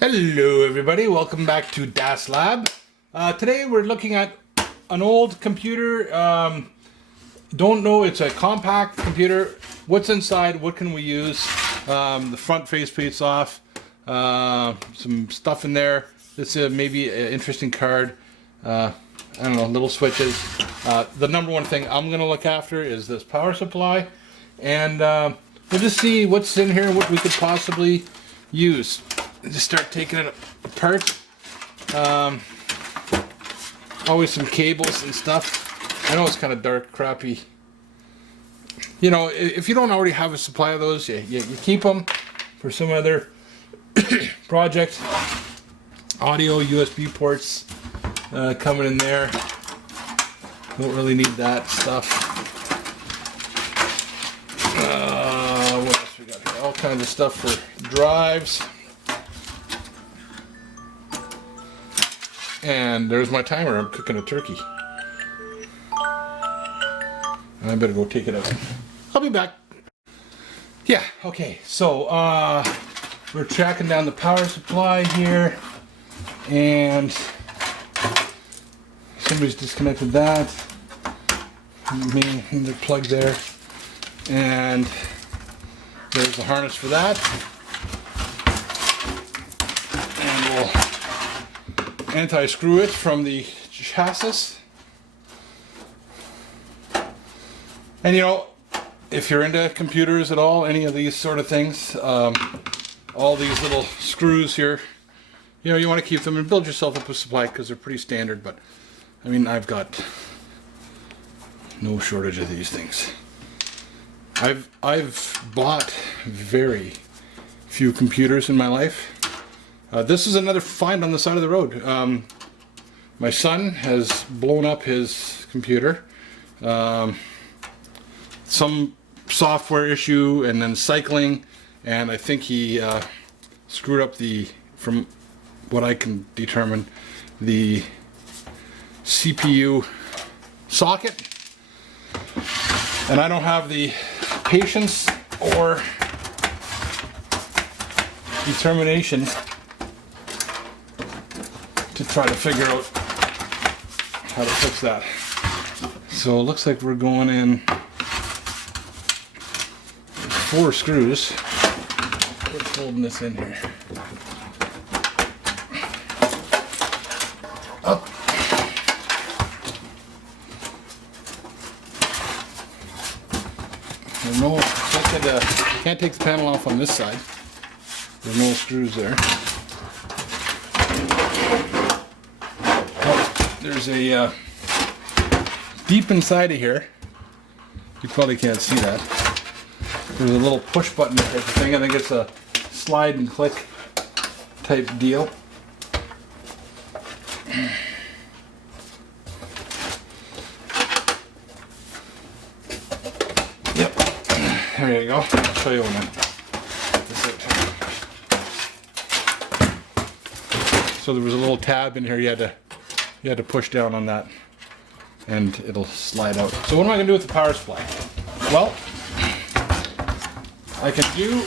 Hello everybody, welcome back to Das Lab. Today we're looking at an old computer. Don't know, it's a Compaq computer. What's inside, what can we use? The front faceplate's off, some stuff in there. This is maybe an interesting card. I don't know, little switches. The number one thing I'm going to look after is this power supply. And we'll just see what's in here and what we could possibly use. Just start taking it apart. Always some cables and stuff. I know it's kind of dark, crappy. You know, if you don't already have a supply of those, you keep them for some other project. Audio, USB ports coming in there. Don't really need that stuff. What else we got here? All kinds of stuff for drives. And there's my timer. I'm cooking a turkey. And I better go take it out. I'll be back. Yeah, okay. So, we're tracking down the power supply here. And somebody's disconnected that. Me and the plug there. And there's the harness for that. And we'll anti-screw it from the chassis. And you know, if you're into computers at all, any of these sort of things, all these little screws here, you know, you want to keep them and build yourself up a supply because they're pretty standard. But I mean, I've got no shortage of these things. I've bought very few computers in my life. This is another find on the side of the road. My son has blown up his computer. Some software issue and then cycling, and I think he screwed up from what I can determine, the CPU socket. And I don't have the patience or determination to try to figure out how to fix that. So it looks like we're going in 4 screws. What's holding this in here? Up. No, can't take the panel off on this side. There's no screws there. There's a deep inside of here. You probably can't see that. There's a little push button type of thing. I think it's a slide and click type deal. Yep. There you go. I'll show you one. So there was a little tab in here. You had to push down on that, and it'll slide out. So what am I going to do with the power supply? Well, I can do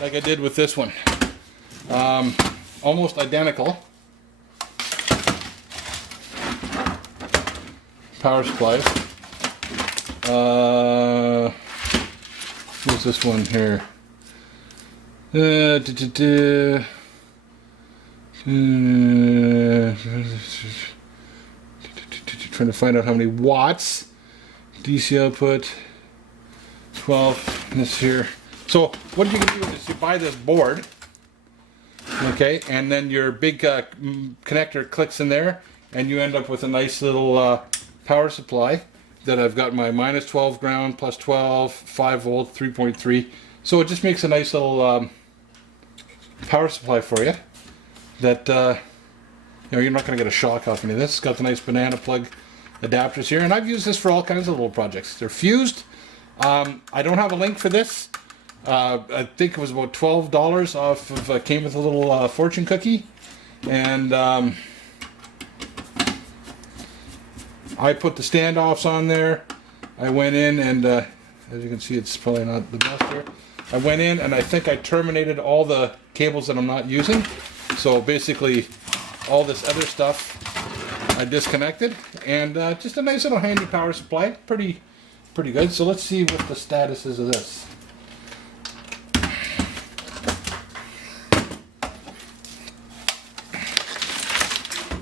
like I did with this one. Almost identical power supplies. What's this one here? Trying to find out how many watts. DC output 12. This here. So what you can do is you buy this board, okay, and then your big connector clicks in there, and you end up with a nice little power supply that I've got my minus 12 ground, plus 12, 5 volt, 3.3. So it just makes a nice little power supply for you. That you know, you're not going to get a shock off any of this. It's got the nice banana plug adapters here, and I've used this for all kinds of little projects. They're fused. I don't have a link for this. I think it was about $12 off of, came with a little fortune cookie, and I put the standoffs on there. I went in and As you can see, it's probably not the best here. I went in and I think I terminated all the cables that I'm not using. So basically, all this other stuff I disconnected, and just a nice little handy power supply. Pretty good. So let's see what the status is of this.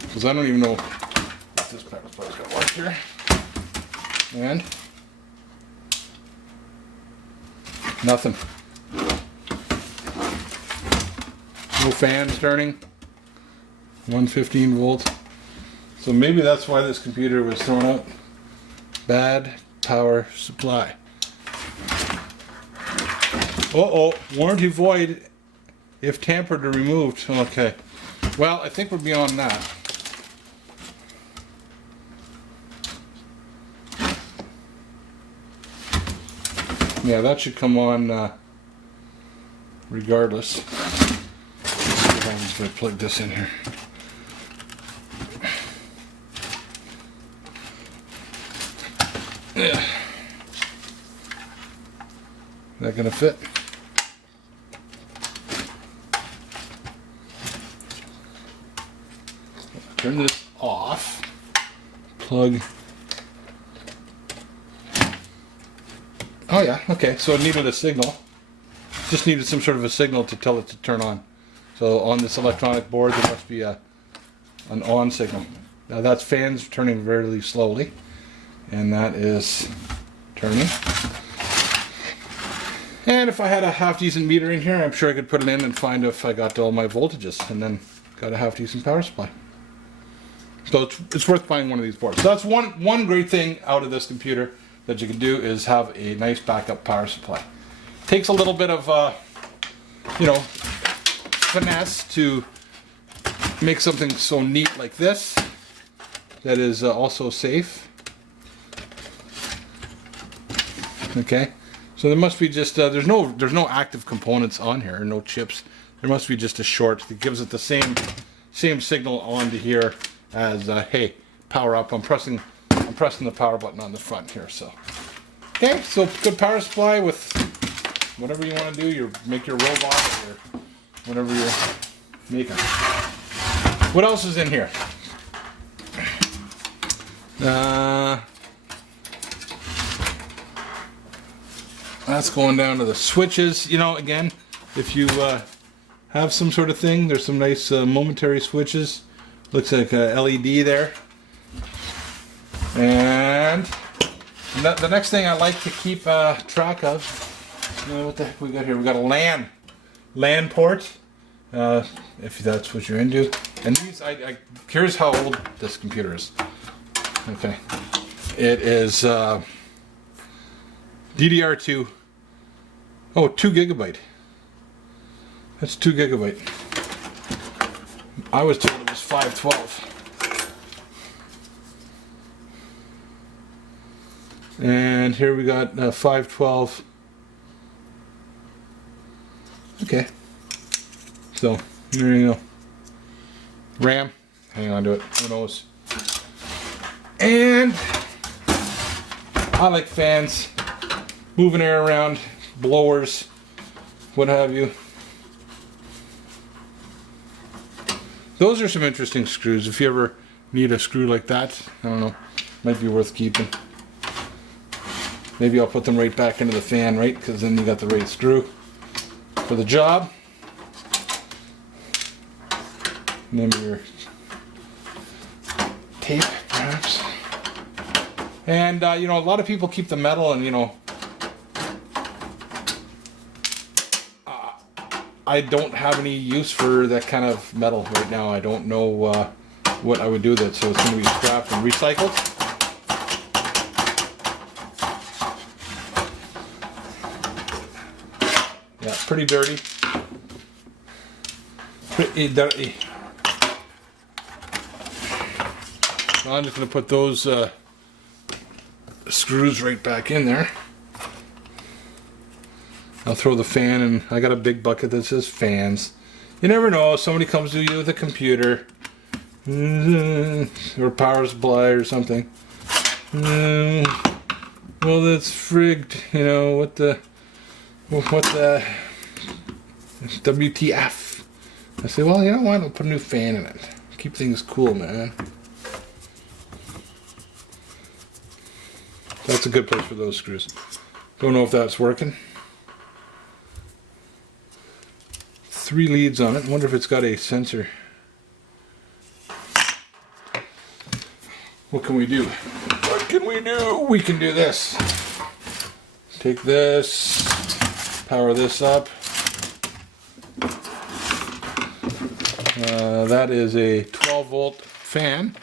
Because I don't even know if this power supply's gonna work here. And nothing. No fans turning. 115 volts. So maybe that's why this computer was thrown out. Bad power supply. Uh-oh, warranty void if tampered or removed. Okay. Well, I think we're beyond that. Yeah, that should come on regardless. I'm just going to plug this in here. Yeah. That gonna fit? Turn this off. Plug. Oh yeah, okay, so it needed a signal. Just needed some sort of a signal to tell it to turn on. So on this electronic board there must be an on signal. Now that's fans turning very slowly. And that is turning. And if I had a half decent meter in here, I'm sure I could put it in and find if I got all my voltages, and then got a half decent power supply. So it's worth buying one of these boards. So that's one great thing out of this computer that you can do, is have a nice backup power supply. Takes a little bit of finesse to make something so neat like this that is also safe. Okay, so there must be just there's no active components on here, no chips. There must be just a short that gives it the same signal on to here as hey, power up. I'm pressing the power button on the front here. So okay, so good power supply with whatever you want to do. Make your robot or whatever you're making. What else is in here? That's going down to the switches. You know, again, if you have some sort of thing, there's some nice momentary switches. Looks like a LED there. And the next thing I like to keep track of, what the heck we got here? We got a LAN port, if that's what you're into. And these, here's how old this computer is. Okay, it is DDR2. Oh, 2 gigabyte. That's 2 gigabyte. I was told it was 512. And here we got 512. Okay. So, there you go. RAM. Hang on to it. Who knows? And I like fans. Moving air around. Blowers. What have you. Those are some interesting screws. If you ever need a screw like that, I don't know, might be worth keeping. Maybe I'll put them right back into the fan, right? Because then you got the right screw for the job. And then your tape, perhaps. And, a lot of people keep the metal and, I don't have any use for that kind of metal right now. I don't know what I would do with it, so it's going to be scrapped and recycled. Yeah, pretty dirty. Pretty dirty. So I'm just going to put those screws right back in there. I'll throw the fan in. I got a big bucket that says fans. You never know, somebody comes to you with a computer or power supply or something. well, that's frigged, you know, what the WTF? I say, well, you know what? I'll put a new fan in it. Keep things cool, man. That's a good place for those screws. Don't know if that's working. 3 leads on it. Wonder if it's got a sensor. What can we do? What can we do? We can do this. Take this, power this up. That is a 12-volt fan.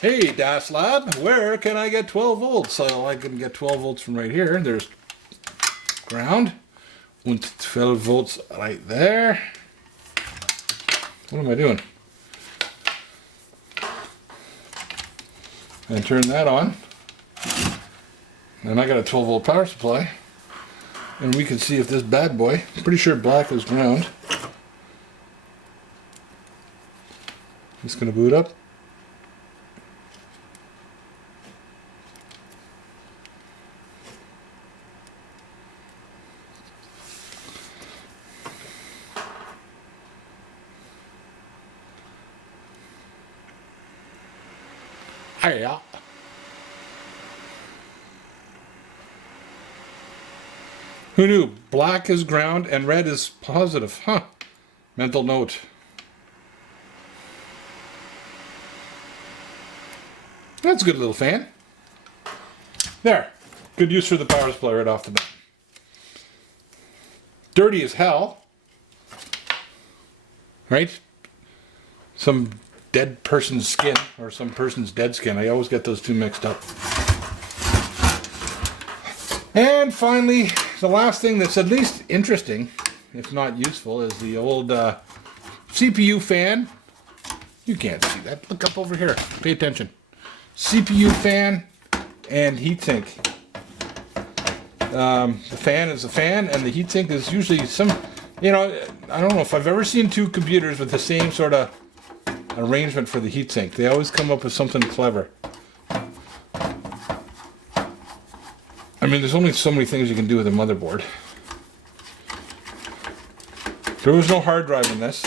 Hey, Das Lab, where can I get 12 volts? Well, I can get 12 volts from right here. There's ground. And 12 volts right there. What am I doing? And turn that on. And I got a 12 volt power supply. And we can see if this bad boy, I'm pretty sure black is ground. It's going to boot up. Yeah. Who knew? Black is ground and red is positive. Huh. Mental note. That's a good little fan. There. Good use for the power supply right off the bat. Dirty as hell. Right? Some dead person's skin or some person's dead skin. I always get those two mixed up. And finally, the last thing that's at least interesting, if not useful, is the old CPU fan. You can't see that. Look up over here. Pay attention. CPU fan and heatsink. The fan is a fan and the heatsink is usually some, you know, I don't know if I've ever seen two computers with the same sort of arrangement for the heatsink. They always come up with something clever. I mean, there's only so many things you can do with a motherboard. There was no hard drive in this.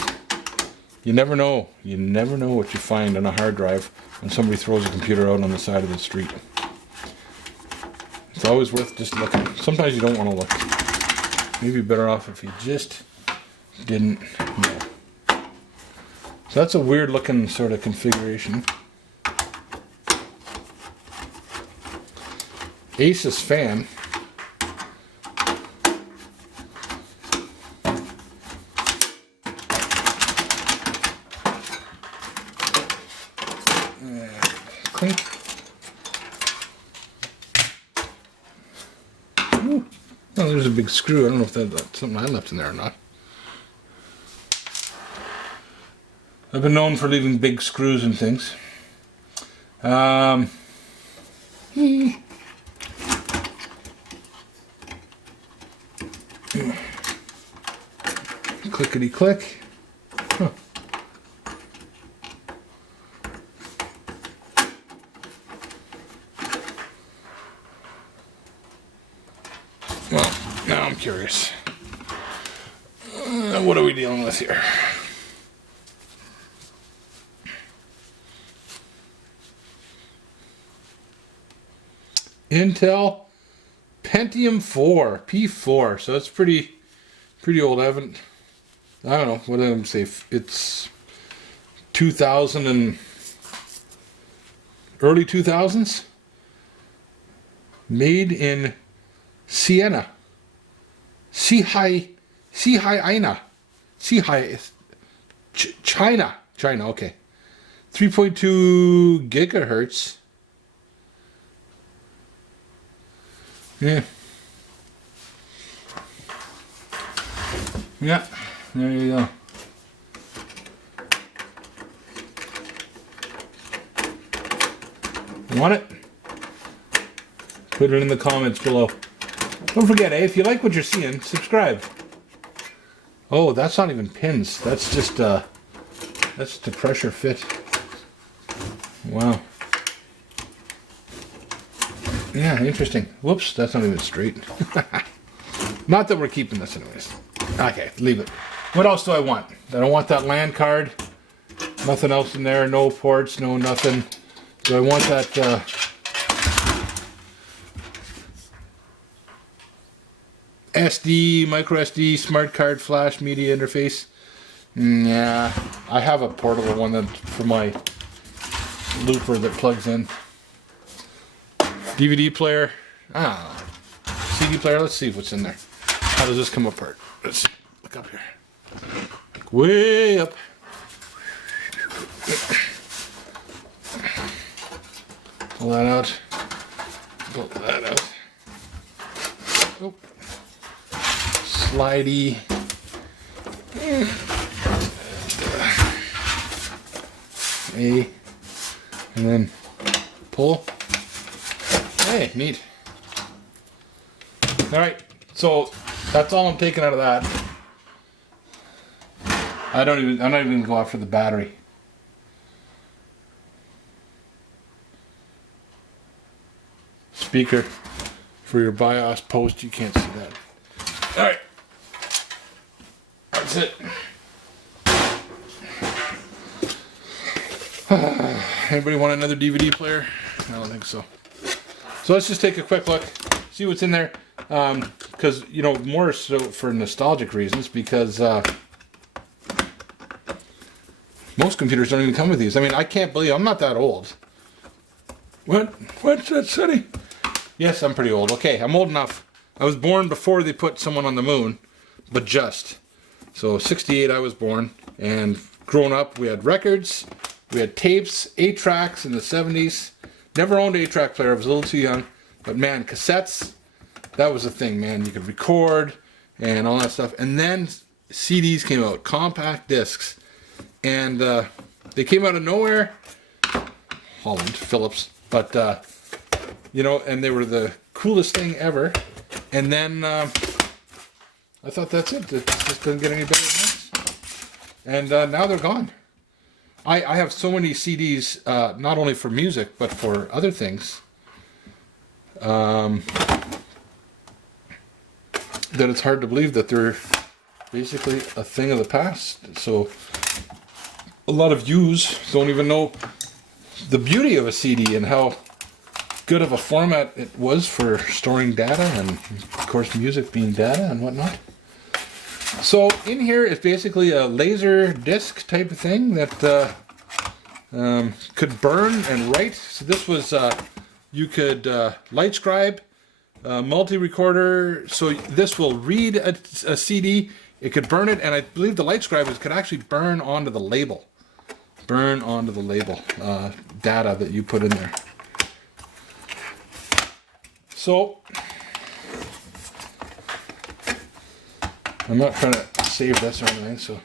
You never know. You never know what you find on a hard drive when somebody throws a computer out on the side of the street. It's always worth just looking. Sometimes you don't want to look. Maybe better off if you just didn't know. So that's a weird looking sort of configuration. Asus fan. Clink. Ooh. Oh, there's a big screw. I don't know if that's something I left in there or not. I've been known for leaving big screws and things. Clickety click. Huh. Well, now I'm curious. What are we dealing with here? Intel Pentium 4, P4. So that's pretty old. I don't know, what did I say? It's 2000 and early 2000s. Made in China. China, okay. 3.2 gigahertz. Yeah. Yeah, there you go. You want it? Put it in the comments below. Don't forget, if you like what you're seeing, subscribe. Oh, that's not even pins. That's just that's the pressure fit. Wow. Yeah, interesting. Whoops, that's not even straight. Not that we're keeping this anyways. Okay, leave it. What else do I want? I don't want that LAN card. Nothing else in there. No ports, no nothing. Do I want that SD, micro SD, smart card, flash, media interface? Yeah, I have a portable one that for my looper that plugs in. DVD player. CD player. Let's see what's in there. How does this come apart? Let's see. Look up here. Look way up. Pull that out. Pull that out. Oh. Slidey. And then pull. Hey, neat. All right, so that's all I'm taking out of that. I'm not even gonna go after the battery. Speaker for your BIOS post. You can't see that. All right, that's it. Anybody want another DVD player? I don't think so. So let's just take a quick look, see what's in there. Because, you know, more so for nostalgic reasons, because most computers don't even come with these. I mean, I can't believe I'm not that old. What's that, Sonny? Yes, I'm pretty old. Okay, I'm old enough. I was born before they put someone on the moon, but just. So 68 I was born, and growing up we had records, we had tapes, 8-tracks in the 70s. Never owned an 8-track player, I was a little too young. But man, cassettes, that was a thing, man. You could record and all that stuff. And then CDs came out, compact discs. And they came out of nowhere. Holland, Philips. But, you know, and they were the coolest thing ever. And then I thought that's it. It just doesn't get any better than this. And now they're gone. I have so many CDs, not only for music, but for other things, that it's hard to believe that they're basically a thing of the past. So a lot of yous don't even know the beauty of a CD and how good of a format it was for storing data, and of course music being data and whatnot. So in here is basically a laser disc type of thing that could burn and write. So this was, you could light scribe, multi-recorder. So this will read a CD, it could burn it, and I believe the light scribe could actually burn onto the label. Burn onto the label data that you put in there. So I'm not trying to save this or anything, so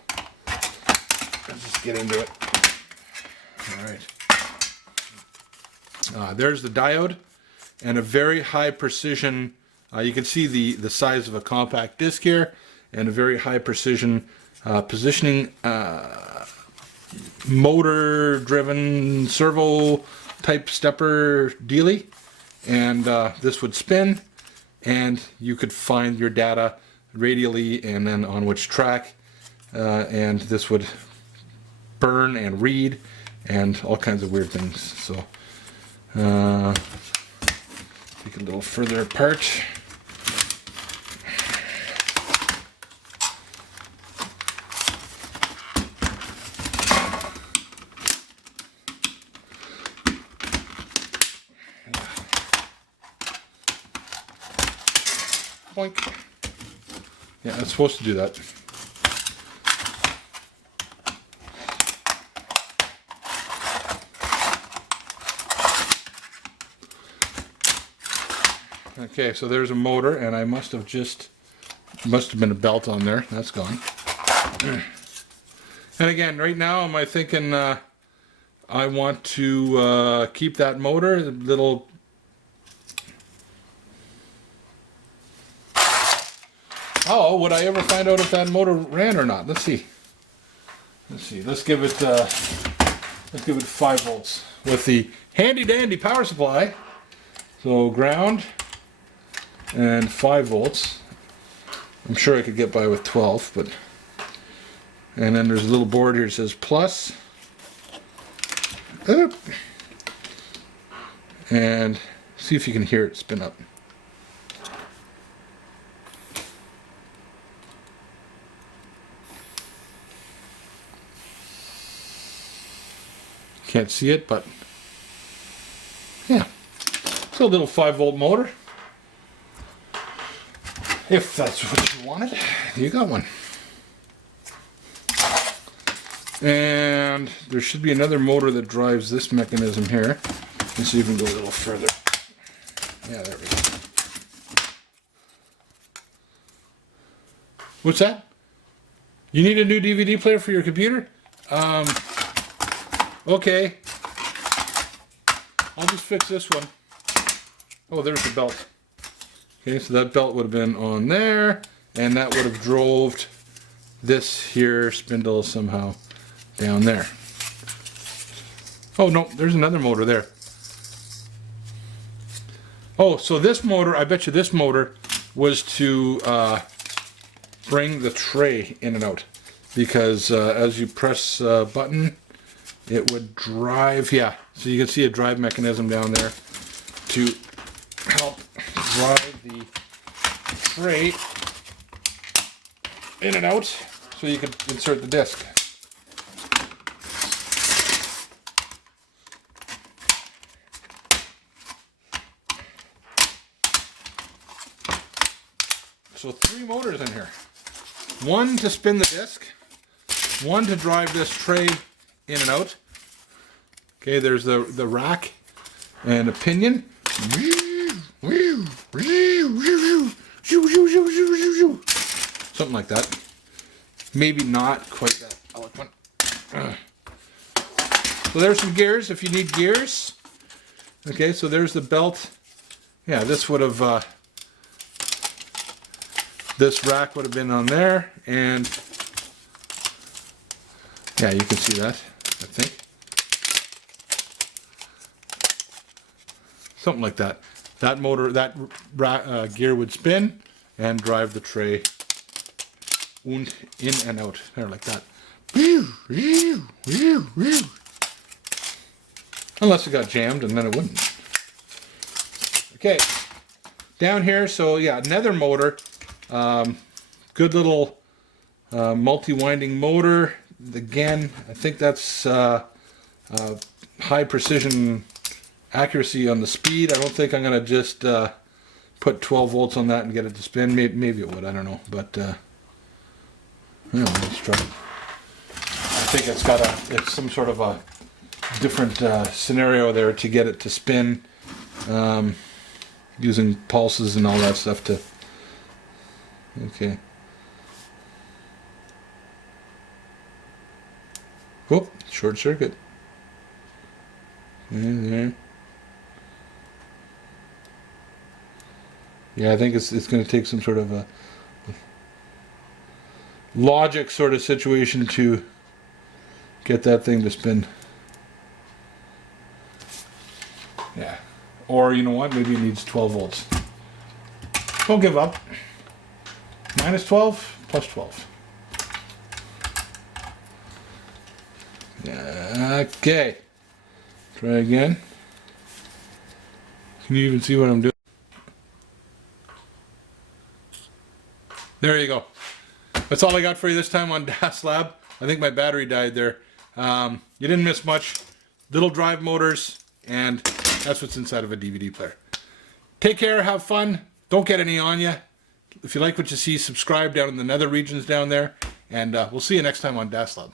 let's just get into it. All right. There's the diode and a very high precision. You can see the size of a compact disc here, and a very high precision positioning motor driven servo type stepper dealy. And this would spin, and you could find your data radially and then on which track, and this would burn and read and all kinds of weird things. So take a little further apart. Boink. Yeah, it's supposed to do that. Okay, so there's a motor, and I must have been a belt on there. That's gone. And again, right now, am I thinking I want to keep that motor, the little. Oh, would I ever find out if that motor ran or not? Let's see. Let's give it 5 volts with the handy dandy power supply. So ground and 5 volts. I'm sure I could get by with 12, but... And then there's a little board here that says plus. Oop. And see if you can hear it spin up. Can't see it, but yeah. So a little 5-volt motor. If that's what you wanted, you got one. And there should be another motor that drives this mechanism here. Let's see if we can go a little further. Yeah, there we go. What's that? You need a new DVD player for your computer? Okay. I'll just fix this one. Oh, there's the belt. Okay, so that belt would have been on there, and that would have drove this here spindle somehow down there. Oh no, there's another motor there. Oh, so this motor, I bet you this motor was to bring the tray in and out, because as you press a button, it would drive, yeah, so you can see a drive mechanism down there to help drive the tray in and out so you could insert the disc. So 3 motors in here. One to spin the disc, one to drive this tray in and out. Okay, there's the rack and a pinion. Something like that. Maybe not quite that eloquent. So there's some gears if you need gears. Okay, so there's the belt. Yeah, this would have this rack would have been on there, and yeah, you can see that, I think. Something like that. That motor, that gear would spin and drive the tray in and out, there, like that. Unless it got jammed, and then it wouldn't. Okay, down here, so yeah, another motor. Good little multi-winding motor. Again, I think that's high precision accuracy on the speed. I don't think I'm going to just put 12 volts on that and get it to spin. Maybe it would, I don't know. But let's try. I think it's some sort of a different scenario there to get it to spin, using pulses and all that stuff to... Okay. Oh, short circuit. There. Yeah, I think it's going to take some sort of a logic sort of situation to get that thing to spin. Yeah. Or, you know what? Maybe it needs 12 volts. Don't give up. Minus 12, plus 12. Okay. Try again. Can you even see what I'm doing? There you go. That's all I got for you this time on DAS Lab. I think my battery died there. You didn't miss much. Little drive motors, and that's what's inside of a DVD player. Take care, have fun. Don't get any on you. If you like what you see, subscribe down in the nether regions down there, and we'll see you next time on DAS Lab.